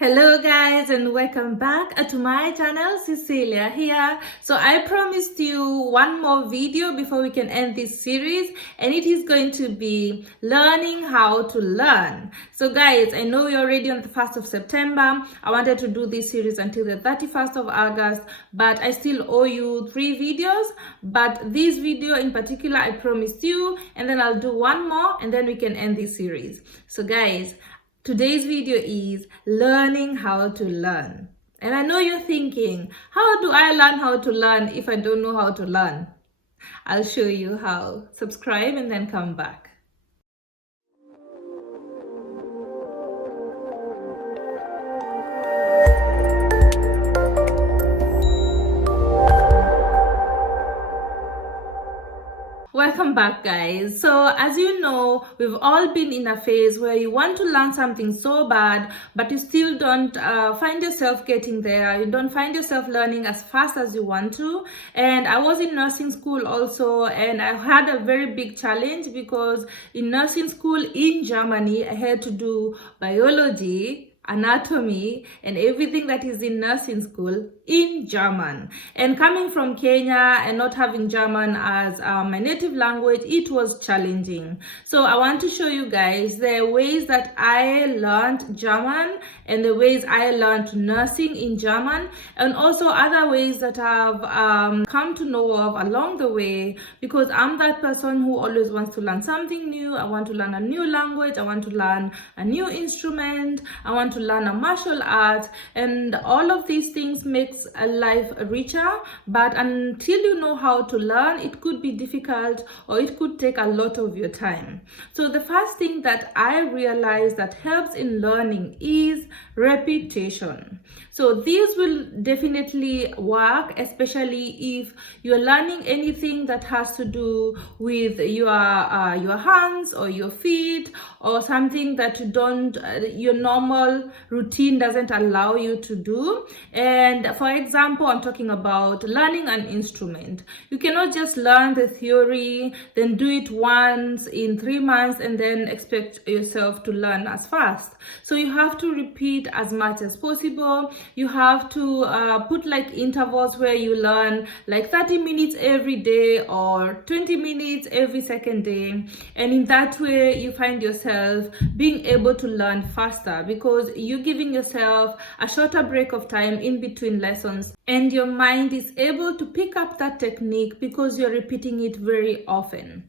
Hello guys and welcome back to my channel. Cecilia here. So I promised you one more video before we can end this series, and it is going to be learning how to learn. So guys, I know you're already on the 1st of September. I wanted to do this series until the 31st of August, but I still owe you 3 videos. But this video in particular I promised you, and then I'll do one more and then we can end this series. So guys, today's video is learning how to learn. And I know you're thinking, how do I learn how to learn if I don't know how to learn? I'll show you how. Subscribe and then come back. Welcome back guys. So as you know, we've all been in a phase where you want to learn something so bad, but you still don't find yourself getting there. You don't find yourself learning as fast as you want to. And I was in nursing school also, and I had a very big challenge because in nursing school in Germany, I had to do biology, anatomy, and everything that is in nursing school in German. And coming from Kenya and not having German as my native language, it was challenging. So I want to show you guys the ways that I learned German and the ways I learned nursing in German, and also other ways that I've come to know of along the way, because I'm that person who always wants to learn something new. I want to learn a new language, I want to learn a new instrument, I want to learn a martial art, and all of these things makes a life richer. But until you know how to learn, it could be difficult or it could take a lot of your time. So the first thing that I realized that helps in learning is repetition. So this will definitely work, especially if you're learning anything that has to do with your hands or your feet, or something that you don't your normal routine doesn't allow you to do. And for example, I'm talking about learning an instrument. You cannot just learn the theory, then do it once in 3 months and then expect yourself to learn as fast. So you have to repeat as much as possible. You have to put like intervals where you learn like 30 minutes every day or 20 minutes every second day, and in that way you find yourself being able to learn faster because you're giving yourself a shorter break of time in between lessons, and your mind is able to pick up that technique because you're repeating it very often.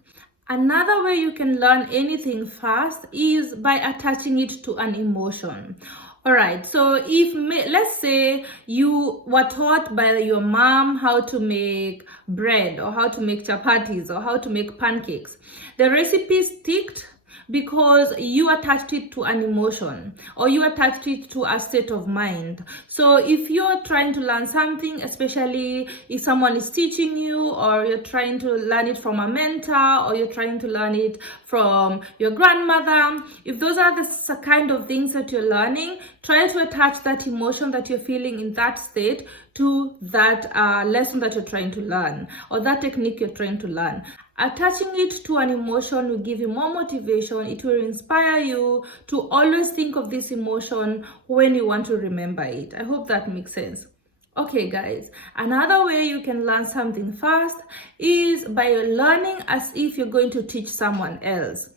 Another way you can learn anything fast is by attaching it to an emotion. All right, so let's say you were taught by your mom how to make bread or how to make chapatis or how to make pancakes. The recipe sticked because you attached it to an emotion or you attached it to a state of mind. So if you're trying to learn something, especially if someone is teaching you, or you're trying to learn it from a mentor, or you're trying to learn it from your grandmother, if those are the kind of things that you're learning, try to attach that emotion that you're feeling in that state to that lesson that you're trying to learn or that technique you're trying to learn. Attaching it to an emotion will give you more motivation. It will inspire you to always think of this emotion when you want to remember it. I hope that makes sense. Okay guys, another way you can learn something fast is by learning as if you're going to teach someone else.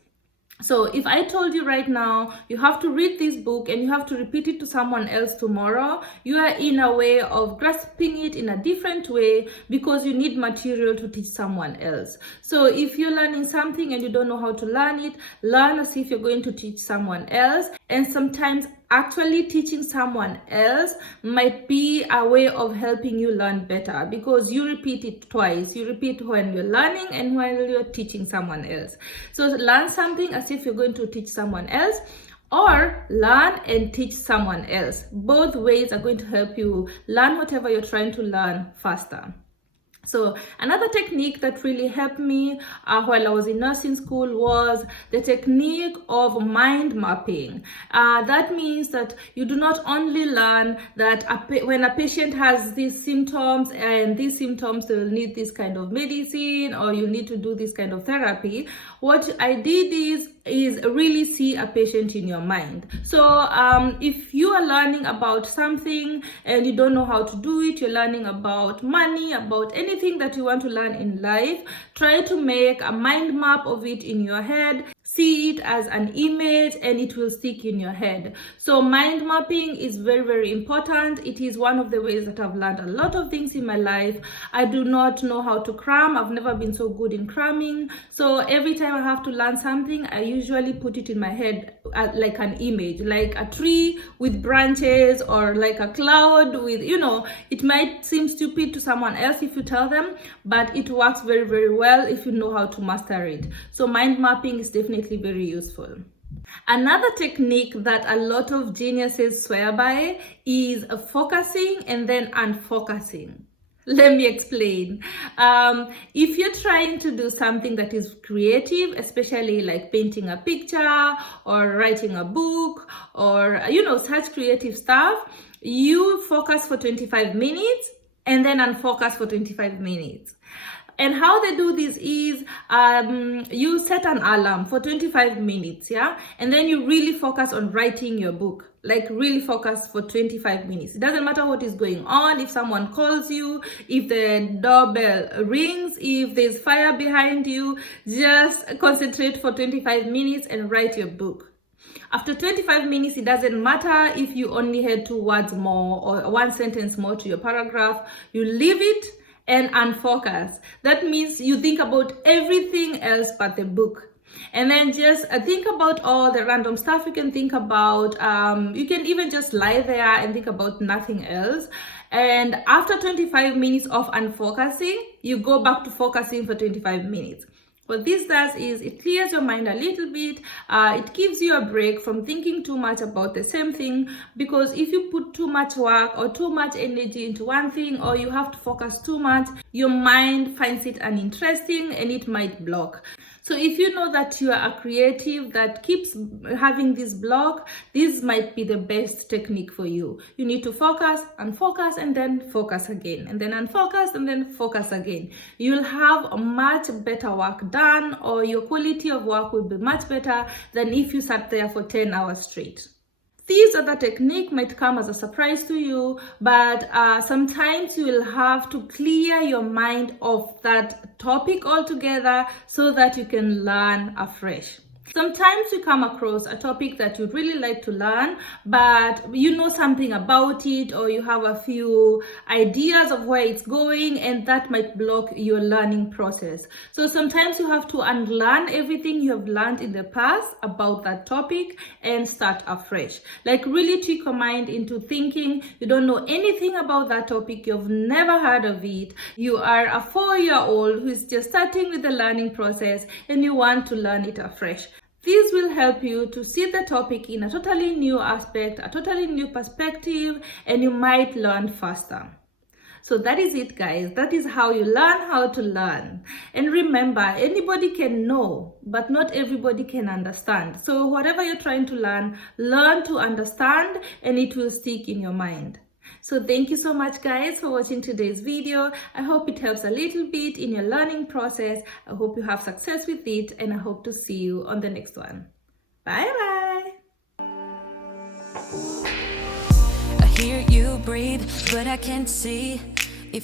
So if I told you right now, you have to read this book and you have to repeat it to someone else tomorrow, you are in a way of grasping it in a different way because you need material to teach someone else. So if you're learning something and you don't know how to learn it, learn as if you're going to teach someone else. And sometimes actually teaching someone else might be a way of helping you learn better because you repeat it twice. You repeat when you're learning and when you're teaching someone else. So learn something as if you're going to teach someone else, or learn and teach someone else. Both ways are going to help you learn whatever you're trying to learn faster. So another technique that really helped me while I was in nursing school was the technique of mind mapping. That means that you do not only learn that when a patient has these symptoms and these symptoms they will need this kind of medicine or you need to do this kind of therapy. What I did is is really see a patient in your mind. So if you are learning about something and you don't know how to do it, you're learning about money, about anything that you want to learn in life, try to make a mind map of it in your head. See it as an image and it will stick in your head. So mind mapping is very, very important. It is one of the ways that I've learned a lot of things in my life. I do not know how to cram. I've never been so good in cramming. So every time I have to learn something, I usually put it in my head like an image, like a tree with branches, or like a cloud with, it might seem stupid to someone else if you tell them, but it works very, very well if you know how to master it. So mind mapping is definitely very useful. Another technique that a lot of geniuses swear by is focusing and then unfocusing. Let me explain. If you're trying to do something that is creative, especially like painting a picture or writing a book or, such creative stuff, you focus for 25 minutes and then unfocus for 25 minutes. And how they do this is you set an alarm for 25 minutes, yeah? And then you really focus on writing your book, like really focus for 25 minutes. It doesn't matter what is going on, if someone calls you, if the doorbell rings, if there's fire behind you, just concentrate for 25 minutes and write your book. After 25 minutes, it doesn't matter if you only had 2 words more or 1 sentence more to your paragraph, you leave it and unfocus. That means you think about everything else but the book. And then just think about all the random stuff you can think about. You can even just lie there and think about nothing else. And after 25 minutes of unfocusing, you go back to focusing for 25 minutes. What this does is it clears your mind a little bit. It gives you a break from thinking too much about the same thing, because if you put too much work or too much energy into one thing, or you have to focus too much, your mind finds it uninteresting and it might block. So if you know that you are a creative that keeps having this block, this might be the best technique for you. You need to focus, unfocus, and then focus again, and then unfocus, and then focus again. You'll have a much better work done, or your quality of work will be much better than if you sat there for 10 hours straight. This other technique might come as a surprise to you, but sometimes you will have to clear your mind of that topic altogether so that you can learn afresh. Sometimes you come across a topic that you'd really like to learn, but you know something about it, or you have a few ideas of where it's going, and that might block your learning process. So sometimes you have to unlearn everything you have learned in the past about that topic and start afresh. Like really trick your mind into thinking you don't know anything about that topic, you've never heard of it. You are a 4-year-old who is just starting with the learning process and you want to learn it afresh. This will help you to see the topic in a totally new aspect, a totally new perspective, and you might learn faster. So that is it, guys. That is how you learn how to learn. And remember, anybody can know, but not everybody can understand. So whatever you're trying to learn to understand, and it will stick in your mind. So thank you so much, guys, for watching today's video. I hope it helps a little bit in your learning process. I hope you have success with it, and I hope to see you on the next one. Bye bye. I hear you breathe, but I can't see.